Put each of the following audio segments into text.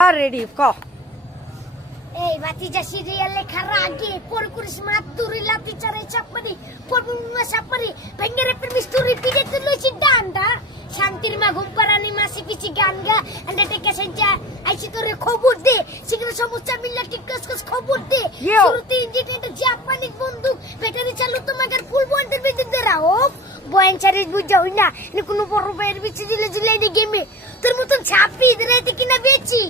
Ready, go. Hey, batija serial lekara agi, por kuris maturi lati cara chapari, por bunga chapari, bengere permisturi pide tulo si danda, shantir ma gumparani masi pichi ganga, anda teka senja, aisi tore khobor de, sigro somucha milla kikas khobor de, suruti injin eta Japanik bonduk, battery chalu tomagar full bonder bidde rao, boyan charis buja hoina, ni কোনো বড় বাইরে বিচি দিলে দিলে এই গেমে, তোর মতন ছাপি দিরাইতে কিনা বেচি।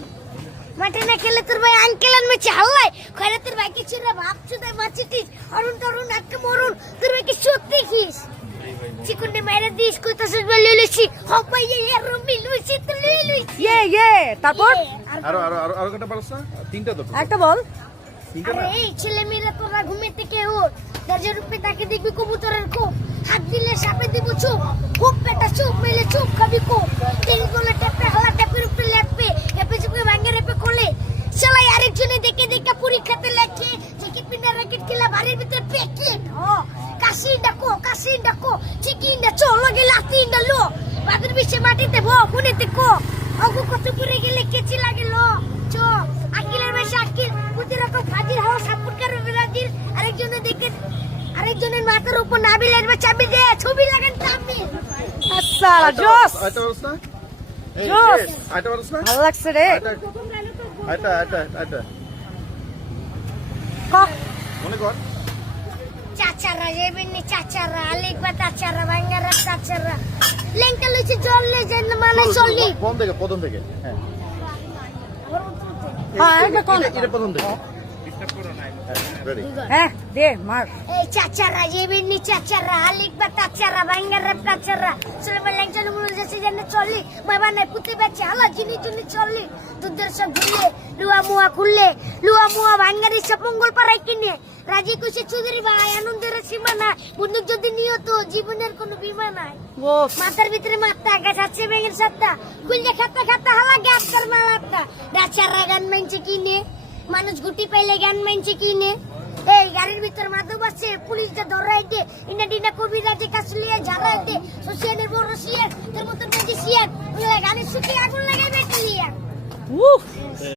মাঠে না খেলে তোর ভাই আঙ্কেল মেচে হাল্লাই খয়রা তোর ভাইকে ছিড়া ভাবছ তাই মাছিটিস অরুণ তরুণ আজকে মরুন তোর ভাইকে সত্যি খিস চিকুনে মাইরা দিস কইতাছিস বলে লইছি হপাই এর রুমি লইছি তো লইছি তারপর আরো কটা পারছ না? তিনটা তো একটা বল। তিনটা আরে না? এই ছেলে মেয়েরা তোরা ঘুমে থেকে ওঠ দরজার উপরে তাকে দেখবি কবুতরের কোপ হাত দিলে সাপে দিব চোখ খুব পেটা চোখ মেলে চোখ খাবি কোপ তিন গোলে টেপে হালা টেপের উপরে লেপে লেপে চুপে ভাঙে রেপে কোলে শালাই আরেকজনে দেখে দেখে পরীক্ষাতে লেখে চিকি পিনা র‍্যাকেট খেলা বাড়ির ভিতরে প্যাকেট কাশি ডাকো চিকি ইন্ডা চলো গেলা তিনডা লো বাদের বিছে মাটিতে বো কোনেতে কো অগু কত পুরে গেলে কেচি লাগে লো চো আকিলের বেশি আকিল বুঝিরা তো ফাজিল হাওয়া সাপোর্ট করে ব্রাজিল আরেকজনের মাথার উপর নাবিলের চাবি দে ছবি লাগান তামিল আসসালা জোস আইটা পারছ না? এই জোস। আইটা পারছ না? ভালো লাগছে রে। আইটা ক মনে কর চাচারা যেবিনি চাচারা আলিকবা চাচারা বাঙ্গারা চাচারা লেঙ্কা লইছে চললে যেন মানে চললি প্রথম থেকে হ্যাঁ এটা কোন এটা প্রথম থেকে রেডি হ্যাঁ দে মার। এই চাচারা যেবিনি চাচারা আলিকবা চাচারা বাঙ্গারা চাচারা সুলেমান লেঙ্কা লুমুল যাচ্ছে যেন চললি বাবা নাই পুতে বাচ্চা হালা জিনি জিনি চললি দুধের সব ঘুরলে লুয়া মুয়া বাঙ্গারি সব মঙ্গল পাড়ায় কিনে রাজি খুশি চৌধুরী ভাই আনন্দের সীমা নাই বন্দুক যদি নিয়ত জীবনের কোনো বিমা নাই মাথার ভিতরে মাথা গাছ আছে ব্যাঙের সাথা খুললে খাতা হালা গ্যাস কর মালাটা রাচারা গান মানছে কিনে মানুষ গুটি পাইলে গান মানছে কিনে এই গাড়ির ভিতর মাদক আছে পুলিশটা ধরাইতে ইনা ডিনা কবিরাজে কাছলিয়ে ঝাড়াইতে সোশিয়ালের বড় সিয়ার তোর মতো ম্যাজিশিয়ান গানের সুখে আগুন লাগাই বেটলিয়া উফ